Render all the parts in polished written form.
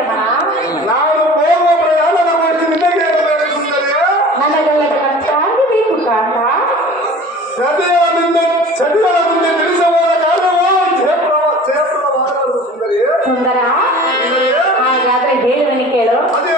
ರಮಣ. ನಾನು ಹೋಗುವ ಪ್ರಯಾಣದ ಬಗ್ಗೆ ನಿನಗೆ ನನಗೆಲ್ಲ ಚೆನ್ನಾಗಿ ಬೇಕು ಕಾಂತ. ಸತಿಗಳ ಮುಂದೆ ತಿಳಿಸಬಹುದ ಕಾರಣವು ಜಯಪ್ರದವಾಗಲು ಸುಂದರಿ. ಸುಂದರ, ಹಾಗಾದ್ರೆ ಹೇಳುವನಿ ಕೇಳು. ಅದೇ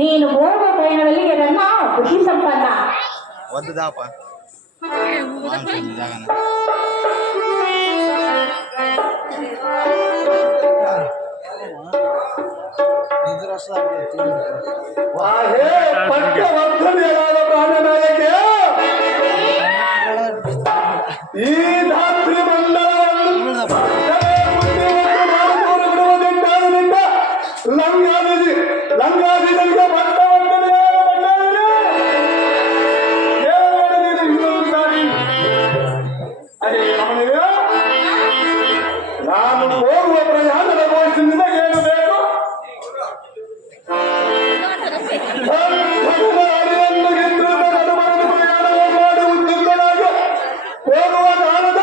ನೀನು ಹೋಗುವ ಪ್ರಯಾಣದಲ್ಲಿ ನನ್ನ ಬುದ್ಧಿ ಸಂಪನ್ನ. ಪ್ರಾಣನಾಯಕ ಈ ಧಾತ್ರಿ ಮಂಡಲವನ್ನು ಬಿಡುವುದೆಂದಾದ್ದರಿಂದ ಲಂಗಾದಿಗಳಿಗೆ ನಾನು ಹೋಗುವ ಪ್ರಯಾಣದ ಘೋಷಣೆ ನಿನಗೇನು ಬೇಕು? ಅಡಿಯನ್ನು ಗೆದ್ದು ನಡುಮರದು ಪ್ರಯಾಣವನ್ನು ಮಾಡಿ ಉದ್ಯುಕ್ತನಾಗಿ ಹೋಗುವ ಕಾಲದ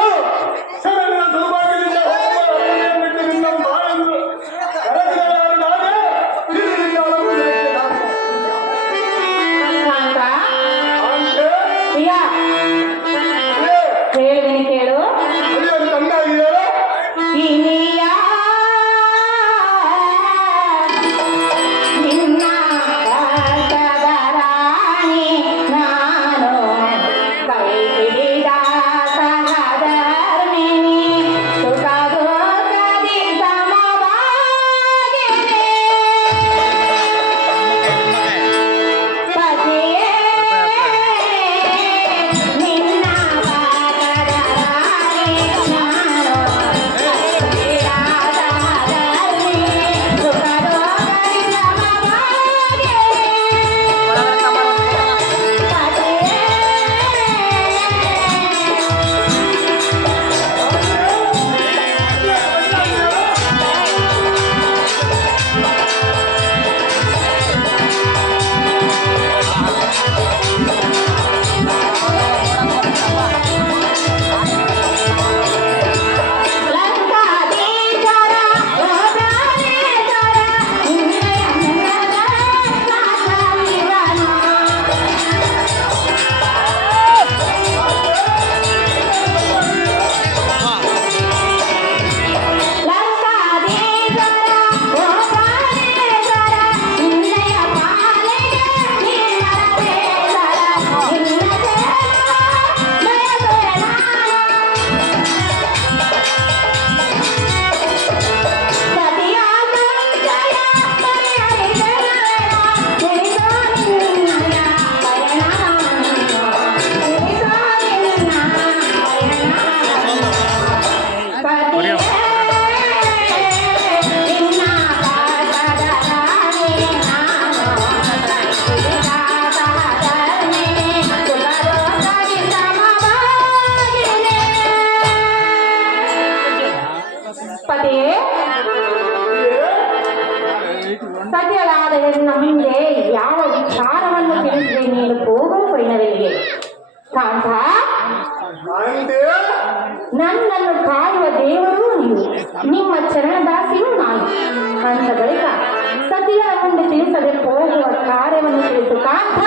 ಅಂತೆ ನನ್ನನ್ನು ಕಾಯುವ ದೇವರು ನೀವು, ನಿಮ್ಮ ಚರಣದಾಸಿಯೂ ನಾನು. ಅಂದ ಬಳಿಕ ಸತಿಯ ಮುಂದೆ ತಿಳಿಸದೆ ಹೋಗುವ ಕಾರ್ಯವನ್ನು ತಿಳಿಸು ಕಾಂತ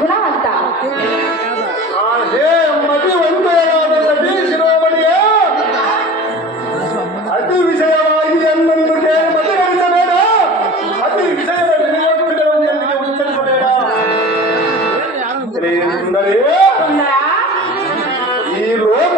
ಗುಣವಂತ. ಹೇ ಮತಿವಂತೆಯಾದ ಸತಿ ಶಿರೋಮಣಿಯ ಅತಿ ವಿಷಯವಾಗಿ ಅನ್ನನ್ನು ಕೇಳಿ ಮತಗಳಿಸಬೇಡ. ಅತಿ ವಿಷಯದ ವಿನಿಯೋಗಗಳನ್ನು ಎಲ್ಲಿಗೆ ಉಚ್ಚರಿಸಬೇಡ. ಏನೆಂದರೆ ಸುಂದರ, ಈ ಲೋಕ